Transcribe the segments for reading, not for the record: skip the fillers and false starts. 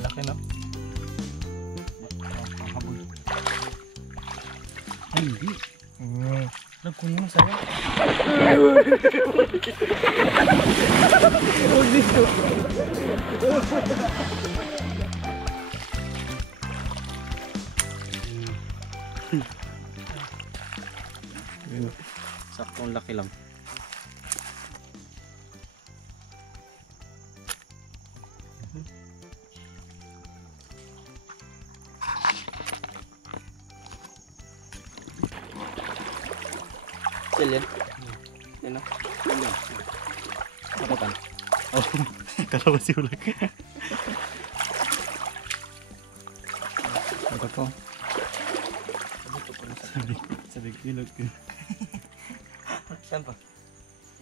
Laki no? Habol. Ay, hindi. Nagkunin mo sa'yo. Huwag dito. Saktong laki lang. Sel yan? Yan o. Ano kan? Oh, kalawa si ulag. Ito po. Sabig ilog. Saan pa?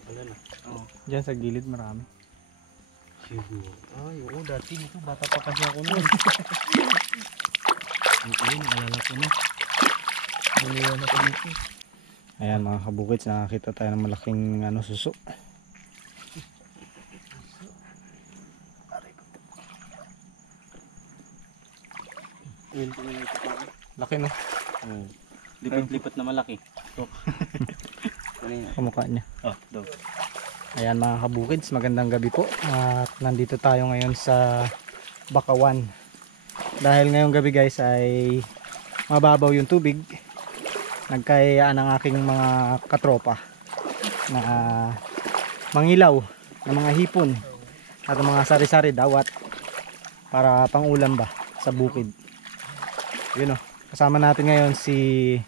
Wala na. Oh. Diyan sa gilid marami. Siguro. Ay, oo, dati dito bata pa kasi ako nun. Okay, naalala ko na. Naliwan ako dito. Ayan mga kabukits, nakakita tayo ng malaking suso. Laki no? Lipat-lipat na malaki. Kamukha niya. Ayan mga kabukits, magandang gabi po. At nandito tayo ngayon sa Bakawan. Dahil ngayong gabi guys ay mababaw yung tubig, nagkayaan ng aking mga katropa na mangilaw ng mga hipon at mga sari-sari dawat para pang ulam ba sa bukid. Yun o, kasama natin ngayon si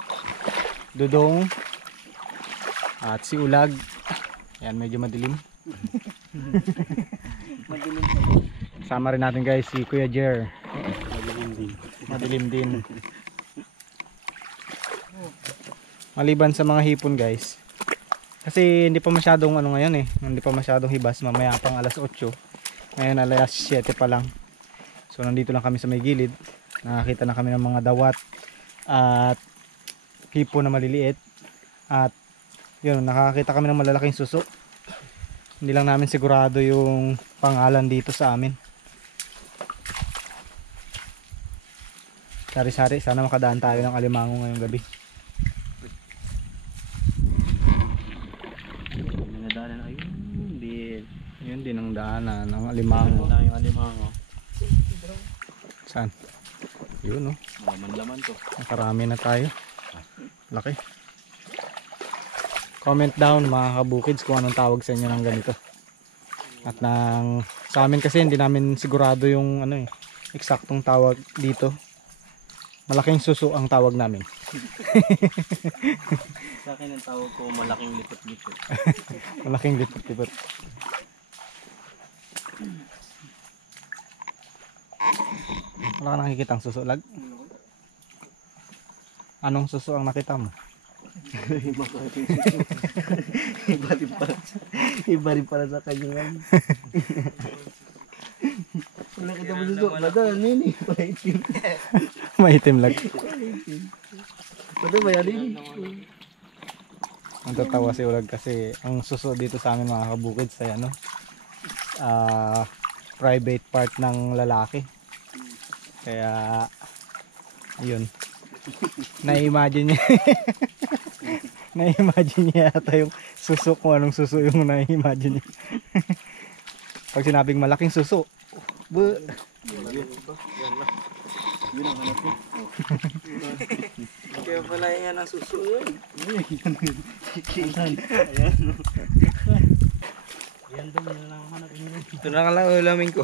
Dudong at si Ulag. Ayan, medyo madilim. Kasama rin natin guys si Kuya Jer. Madilim din. Maliban sa mga hipon guys, kasi hindi pa masyadong ngayon hindi pa masyadong hibas, mamaya pang alas 8, ngayon alas 7 pa lang. So nandito lang kami sa may gilid, nakakita na kami ng mga dawat at hipon na maliliit, at yun, nakakita kami ng malalaking suso. Hindi lang namin sigurado yung pangalan dito sa amin. Sari-sari, sana makadaan tayo ng alimango ngayong gabi. Yun din ang daanan ng alimango. Yung alimango. Saan? Yun no. Laman-laman to. Nakarami na tayo. Laki. Comment down mga kabukids kung anong tawag sa inyo ng ganito. At sa amin kasi hindi namin sigurado yung eksaktong tawag dito. Malaking suso ang tawag namin. Sa akin ang tawag ko malaking lipot-lipot. Malaking lipot-lipot. Wala ka nakikita ang suso, Lag? Anong suso ang nakita mo? Iba rin pala sa kanya. Wala kita mo suso. Bada, nini. Maitim Lag. Bada ba yan? Natatawa si Ulag kasi ang suso dito sa amin mga kabukid sa private part ng lalaki. Kaya yun, na-imagine niya na-imagine niya yata yung suso, kung anong suso yung na-imagine niya. Pag sinabing malaking suso, yun ang hanap mo. Kaya pala yan ang suso yun. Ayan doon, yun lang ang hanap niyo. Ito na lang ulamin ko.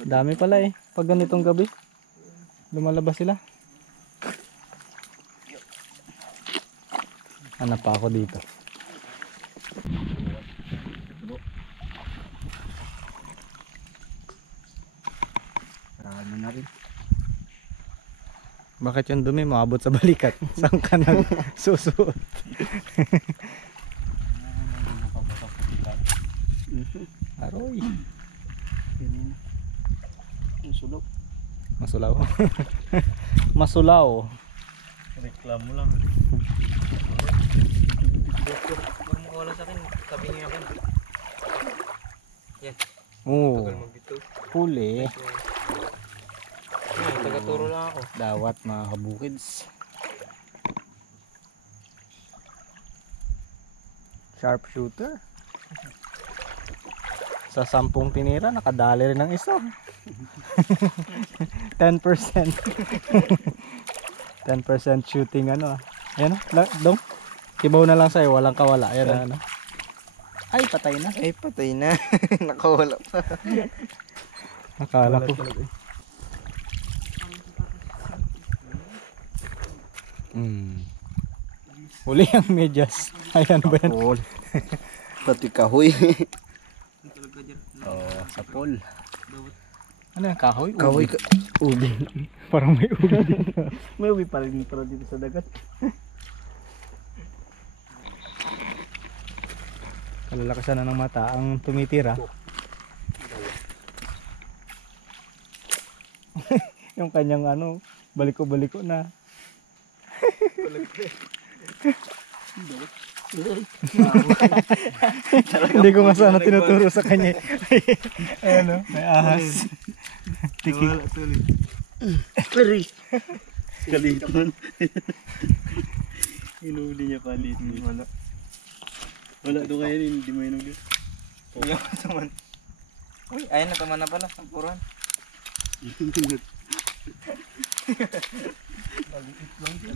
Dami pala pag ganitong gabi lumalabas sila. Hanap pa ako dito. Marami na rin. Bakit yung dumi maabot sa balikat? Saan ka nagsusuot? Aroy. Masulaw. Masulaw. Masulaw. Reklamo lang. Wala sa akin. Tabi niya ako. Oo. Tagal magbitaw. Huli. Taga-turo lang ako. Dawat mga kabukids. Sharpshooter. Sa 10 tinira, nakadali rin ng isa. 10%. 10% shooting ano ah. Ayan dong. Kibaw na lang sa'yo, walang kawala. Ayan ano. Ay, patay na. Ay, patay na. Nakawala pa. Nakala ko. Huli ang medyas. Ayan ba yan? Pati kahoy. Oh, sa pool. Ano yan? Kahoy? Kahoy ka. Ubi. Parang may ubi din. May ubi pa rin dito sa dagat. Kalalakasan na ng mata ang tumitira. Yung kanyang ano, baliko-baliko na. Hindi ko nga sana tinuturo sa kanya. Ano, may ahas. Tikik. Pari. Kaliton. Hinuli niya palit. Wala. Wala doon kaya hindi mo hinuli. Yung saman. Uy, ayun na tama na pala. Sampuran. Hindi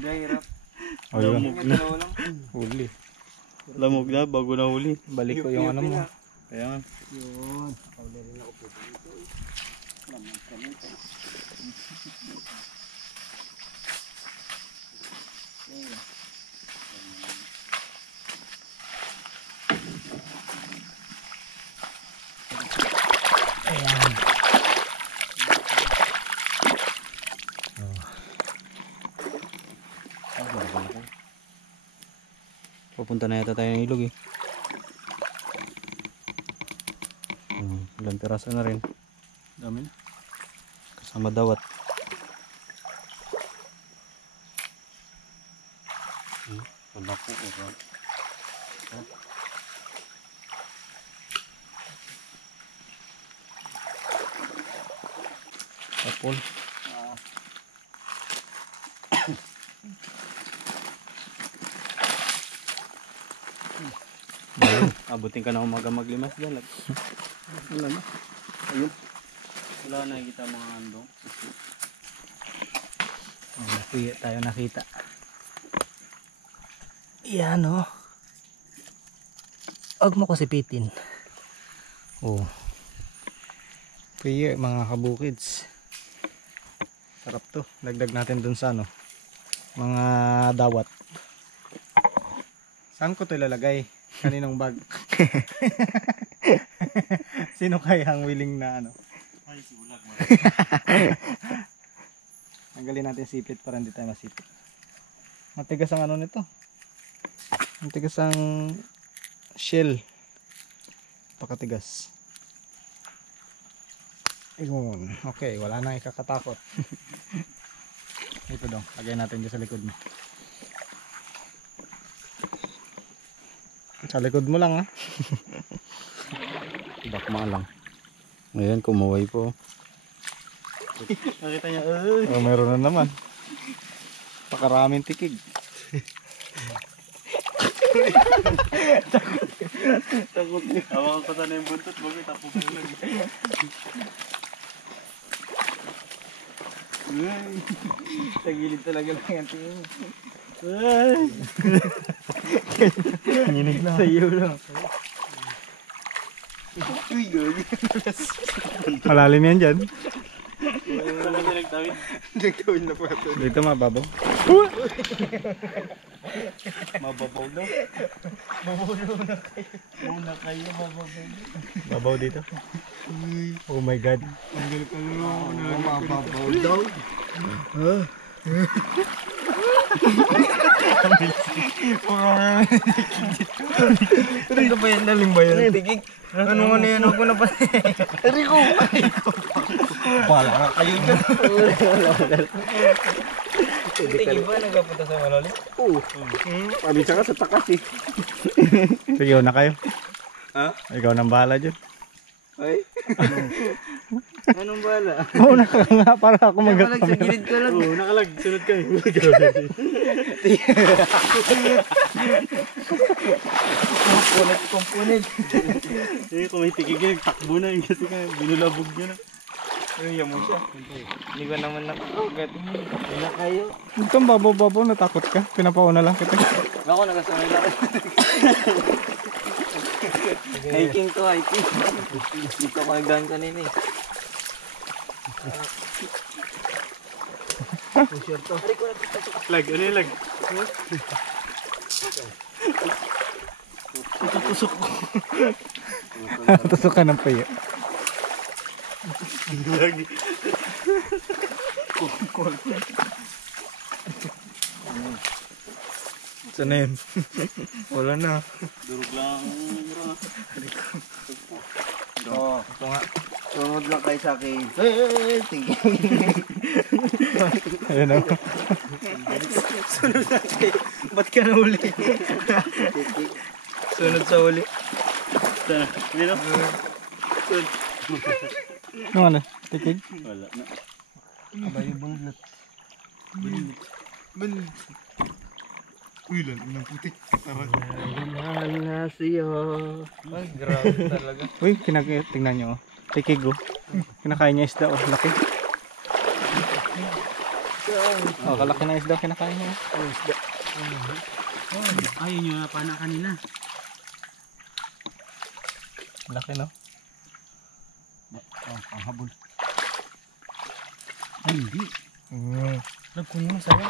hirap. Oh, yun. Lamog na. Huli. Lamog na bago na huli. Balik ko yung ano mo. Kaya nga. Yun. Ayan. Pupunta na yata tayo ng ilog eh. Ilang piraso na rin. Dami na. Kasama dawat. Wala po. Apol. Abutin ka na umaga maglimas dyan. Wala na. Ayun. Wala na kita mga andong. Kuya tayo nakita. Yan o. Huwag mo ko sipitin. Oh. Kuya mga kabukids. Sarap to. Dagdag natin dun sa ano. Mga dawat. Saan ko to ilalagay? Kaninong bag? Sino kaya ang willing na ano? Ay, sibulag mo. Tanggalin natin sipit para hindi tayo masipit. Matigas ang ano nito. Matigas ang shell. Pakatigas. Ayun. Okay, wala nang ikakatakot. Ito dong, lagay natin dyan sa likod mo. Sa likod mo lang ha. Bakma lang. Ngayon, kumaway po. Nakita niya, Oh, meron na naman. Pakaraming tikig. takot niya. Hawakan ko sana yung buntot. Bakit tapos ko lang. Tagilid talaga lang yan tingin. Nanginig na. Sa iyo lang. Uy, gagi. Malalim yan dyan. Saan ka nagtawid? Nagtawid na po ito. Dito mababaw. Mababaw daw. Mababaw na kayo. Muna kayo, mababaw. Babaw dito. Oh my god. Mababaw daw. Ano ba yan? Lalim ba yan? Tigig. Ano yan? Huwag mo na pa. Rico! Bala ka kayo dyan. Tigil ba nagpapunta sa malalim? Oo. Paminsan ka sa takas eh. Sige, na kayo. Ha? Ikaw nang bahala dyan. Ay? Anong bala? Oo, nga para ako Nakalag sa gilid ko lang. Oo, nakalag. Sunod kami. Komponent. Eh, kung may tigigil, takbo na yun kasi nga, binulabog niya na. Ay, mo siya. Hindi ko naman nakagat. Wala kayo. Ito, babaw, natakot ka. Pinapauna lang kita. Ako, nagasanay lang. Hiking to, hiking. Dito ako nagdaan kanina eh. Pusher to. Aray ko na. Lag, ano yung lag? Tusok ko. Tusok ka ng payo. Lag. Saan na yun? Wala na. Durog lang. Ito nga. Sunod lang kayo sa akin. Hey, tingin. Ayun o. Sunod lang kayo. Ba't ka nahuli? Sunod sa huli. Sana. Hindi no? Sunod. Ano ano? Tikig? Wala na. Abay yung bunlat. Bunlat. Uy, lalo ng putik. Tara. Mahal na siya. Ay, grabe talaga. Uy, tingnan nyo. Tikig oh. Kinakain niya isda oh. Laki. Oh, kalaki na isda kinakain niya. Isda. Ayun yung napana kanina. Laki no? Panghabol. Ay, hindi. Nagkunin mo sa'yo.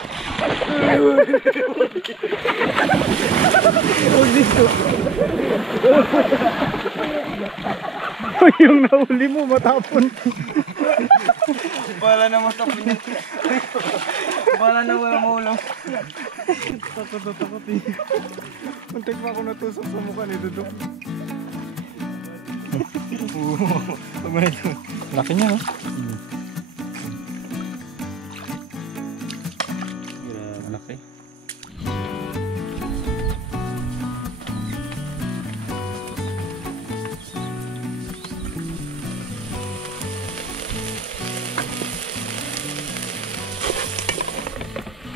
Uy, yung nahuli mo matapon. Bala na matapin yan. Bala na wala maulang. Takot eh. Muntik pa ako natusok sa mukha ni Dudok. Laki niya no? Laki.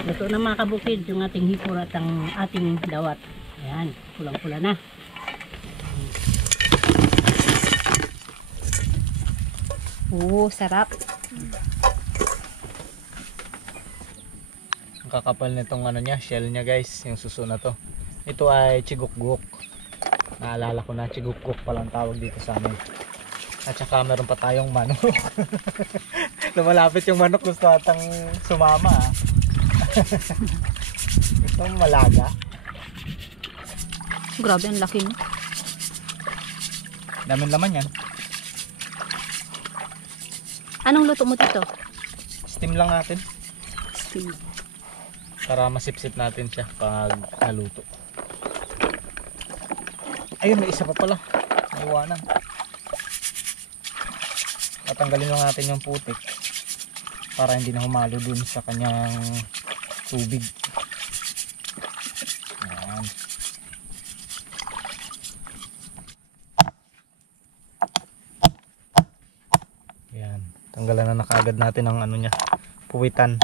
Luto na mga kabukid yung ating hipor at ang ating dawat. Ayan, pulang-pula na. Oo, sarap. Ang kakapal nitong ano niya, shell niya guys, yung suso na to. Ito ay chigukguk. Naalala ko na, chigukguk palang tawag dito sa amin. At saka meron pa tayong manok. Lumalapit yung manok, gusto atang sumama ah. Gusto mong malaga. Grabe, ang laki mo. Daming laman yan. Anong luto mo dito? Steam lang natin Steam. para masipsip natin siya pag naluto. Ayun, may isa pa pala. Naiwanan. Tatanggalin lang natin yung putik para hindi na humalo dun sa kanyang tubig. Ayan. Ayan. Tanggalan na kagad natin ang ano niya, puwitan.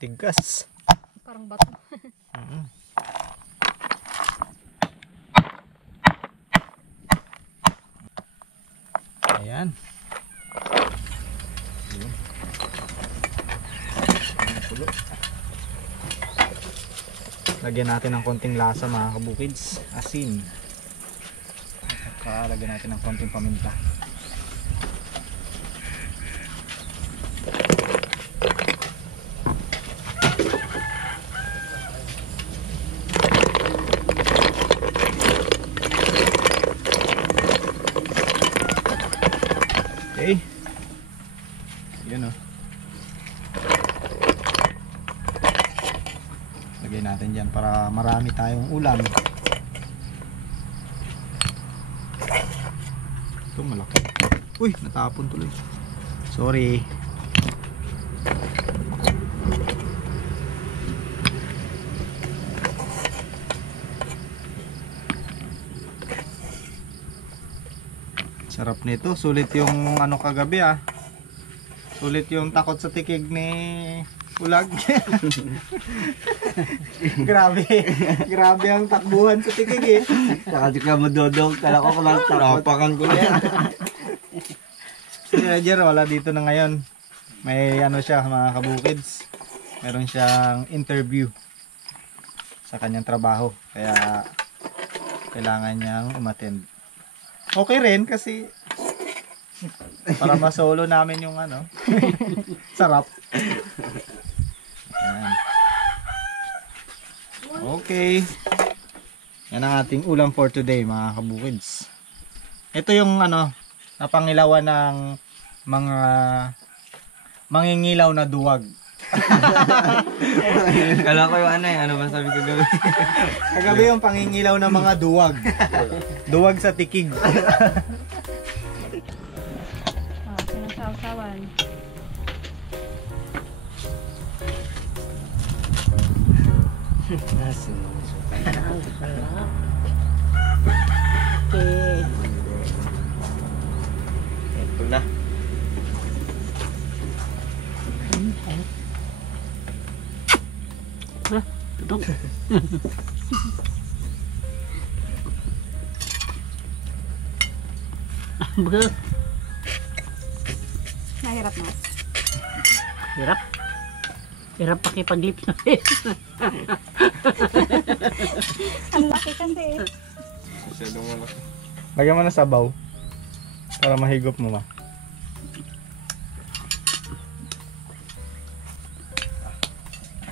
Tigas. Parang bato. Ayan. Lagyan natin ng konting lasa mga kabukids. Asin. At lagyan natin ng konting paminta. Okay. Yun o. Lagay natin dyan para marami tayong ulam. Ito malaki. Uy, natapon tuloy. Sorry. Sarap nito. Sulit yung ano kagabi ah. Sulit yung takot sa tikig ni Ulag. Grabe. Grabe ang takbuhan sa tikig eh. Saka di ka madodog. Kala ko kulang tarapakan ko na yan. Si Roger wala dito na ngayon. May ano siya mga kabukids. Meron siyang interview sa kanyang trabaho. Kaya kailangan niyang umattend. Okay rin kasi para masolo namin yung ano. Sarap. Yan. Okay. Yan ang ating ulam for today mga kabukids. Ito yung ano, napangilawan ng mga mangingilaw na duwag. Kala ko yung ano eh. Ano ba sabi ko gawin? Kagabi yung pangingilaw ng mga duwag. Duwag sa tikig. Sinasawsawan. Ang sarap. Okay. Ito na. Tutok. Bro, Nahirap na. hirap. Hirap pakipaglip na. Ang laki kasi eh. Masyadong malaki. Lagyan mo na sabaw. Para mahigop mo ma.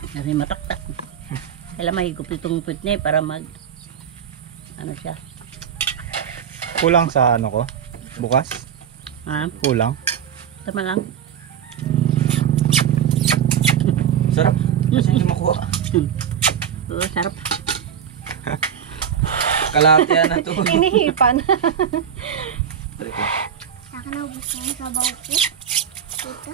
Kasi mataktak. Kailan mahigop itong pitne para mag ano siya. Kulang sa ano ko? Bukas? Ha? Kulang? Tama lang. Sarap. Kasi hindi makuha. Oo, sarap. Kalahati yan na to. Hinihipan. Saka na ubus na yung sabaw ko. Dito.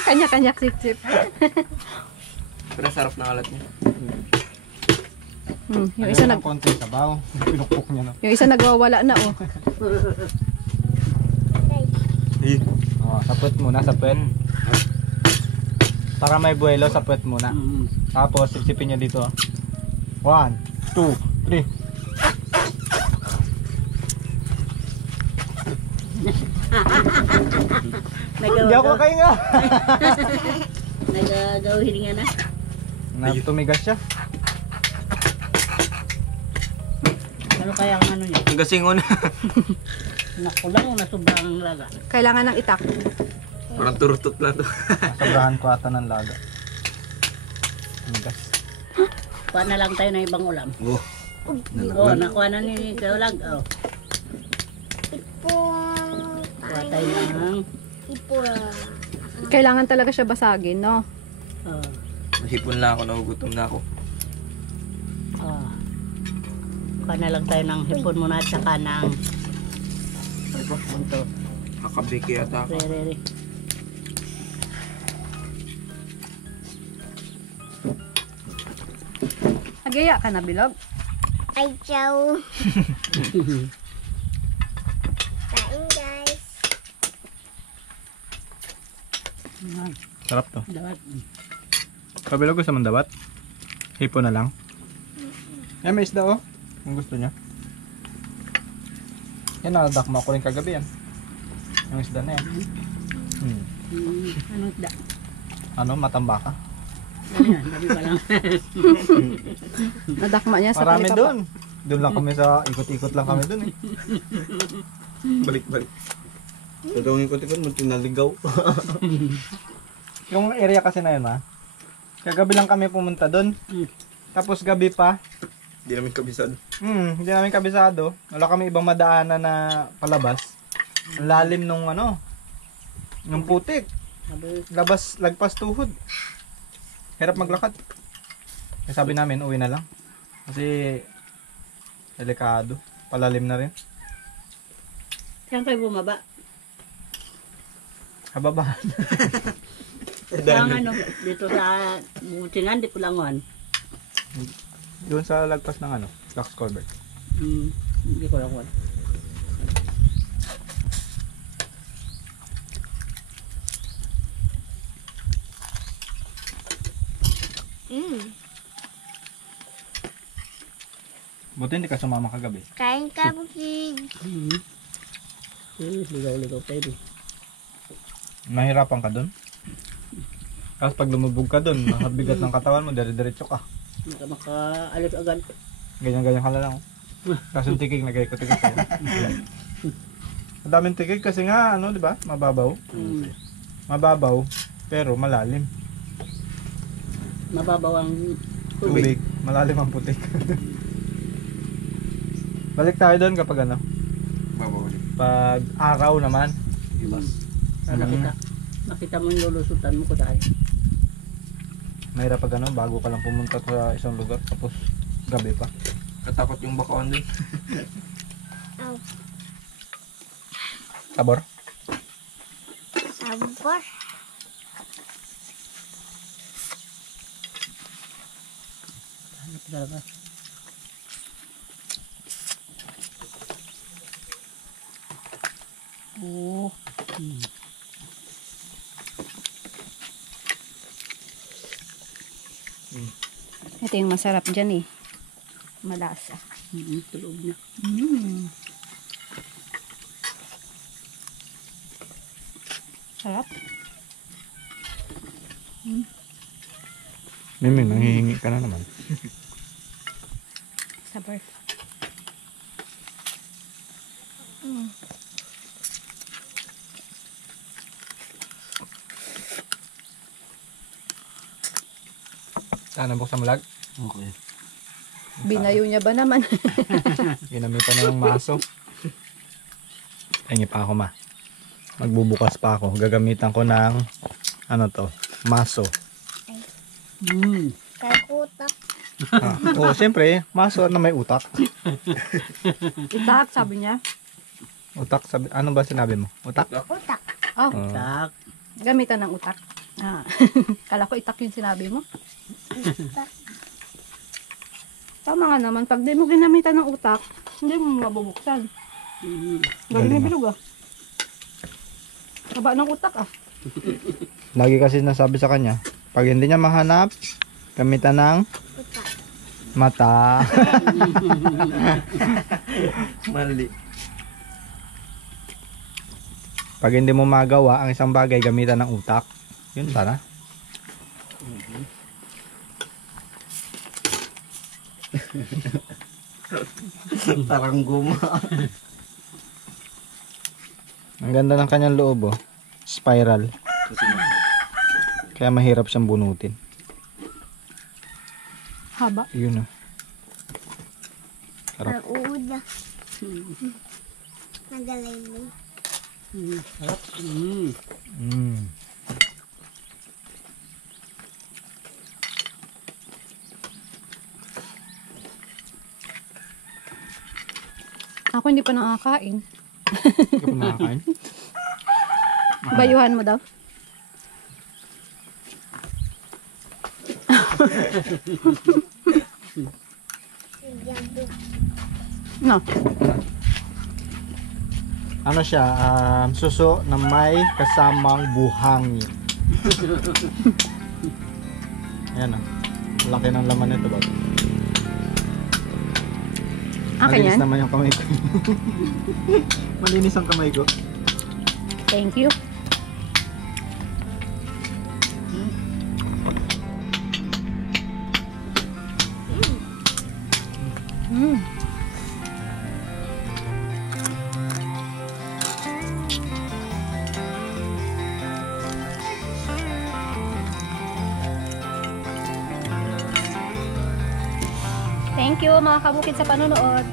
Kanya-kanya sip-sip. Pero sarap na kalat niya. Yung Lagyan isa mo nag ng konti sabaw. Pinukpok niya na. yung isa nagwawala na oh. Oh, sapwet muna, sapwet. Para may buwelo, sapwet muna. Tapos sipsipin niya dito. 1, 2, 3. Hindi ako makahinga. Nagagawin nga na. Tumigas siya. Ano kaya ang ano niya? Ang gasingon. Nakulang o nasobrang laga? Kailangan ng itak. Parang turutot lang to. Sobrahan ko ata ng laga. Tumigas. Kuha na lang tayo ng ibang ulam. Oh. Oo, nakuha na ni Kaulag. Oh, Ipong. kuha tayo ng Ipong. Kailangan talaga siya basagin, no? oh, Hipon lang ako, nagugutom na ako. oh. Kuha na lang tayo ng hipon muna at saka ng bunto. Nakabiki ata ako. Re. Nagaya ka na, Bilog? Ay, chow. Kain, guys. Sarap to. Dawat. Kabilog gusto man dapat? Hipo na lang. Yan may isda oh. Kung gusto niya. Yan nakadakma ko rin kagabi yan. Yung isda na yan. Ano da? Ano? Matambaka? Ayan, dami pa lang. Nadakma niya sa Marami kalipapa. doon. Doon lang kami sa ikot-ikot lang kami doon eh. Balik. Tutungin ko tikon mo tinaligaw. Yung area kasi na yun ha. Kagabi lang kami pumunta doon. Tapos gabi pa. Hindi namin kabisado. Hindi namin kabisado. Wala kami ibang madaanan na palabas. Ang lalim nung ano. Nung putik. Lagpas tuhod. Hirap maglakad. Kaya sabi namin uwi na lang. Kasi delikado. Palalim na rin. Saan kayo bumaba? Kababahan. Ang ano, dito sa Butingan, di Pulangon. Doon sa lagpas ng ano, Lux Colbert. Hindi ko lang. Buti hindi ka sumama kagabi. Kain ka, bukid. Ligaw-ligaw tayo doon. Nahirapan ka doon? Tapos pag lumubog ka doon, nakabigat ng katawan mo, dire-diretso ka. Makaalis agad. Ganyan-ganyan ka na lang. Tapos yung tigig, nag-ikot-ikot ka. Ang daming tigig kasi nga, ano, di ba? Mababaw. Mababaw, pero malalim. Mababaw ang Tubig. Malalim ang putik. Balik tayo doon kapag ano, Babaw ulit. pag araw naman. Nakita mo yung lulusutan mo ko dahil. Mahirap pag ano, bago ka lang pumunta sa isang lugar, tapos gabi pa. Katakot yung bakawan din. Aw, Sabor? sabor. Hanap talaga. Oh. Ito yung masarap dyan eh. Malasa. Tulog na. Sarap. Mimi, nanghihingi ka na naman. Sabor. Sana buksan mo lag? Okay. Binayo niya ba naman? Ginamitan na ng maso. Hingi pa ako ma. Magbubukas pa ako. Gagamitan ko ng ano to, maso. Kagutak. Oo, siyempre, maso na may utak. Itak, sabi niya. Utak, sabi, ano ba sinabi mo? Utak? Utak. Oh, Oo. Tak. gamitan ng utak. Ah. Kala ko itak yung sinabi mo. Tama nga naman, pag di mo ginamitan ng utak, hindi mo mabubuksan. Galing na bilog ah. Haba ng utak ah. Lagi kasi nasabi sa kanya, pag hindi niya mahanap, gamitan ng Utak. mata. Mali. Pag hindi mo magawa ang isang bagay, gamitan ng utak. Yun sana. Parang guma. Ang ganda ng kanyang loob, oh. Spiral. Kaya mahirap siyang bunutin. Haba. Yun, oh. Sarap. Nauuda. Nagalaylo. Sarap. Ako hindi pa nakakain. Hindi ka pa nakakain? Bayuhan mo daw. No. Ano siya? Suso na may kasamang buhangin. Ayan, oh. Laki ng laman nito, ba? Akin Malinis yan. naman yung kamay ko. Malinis ang kamay ko. Thank you. Thank you mga kabukid sa panonood.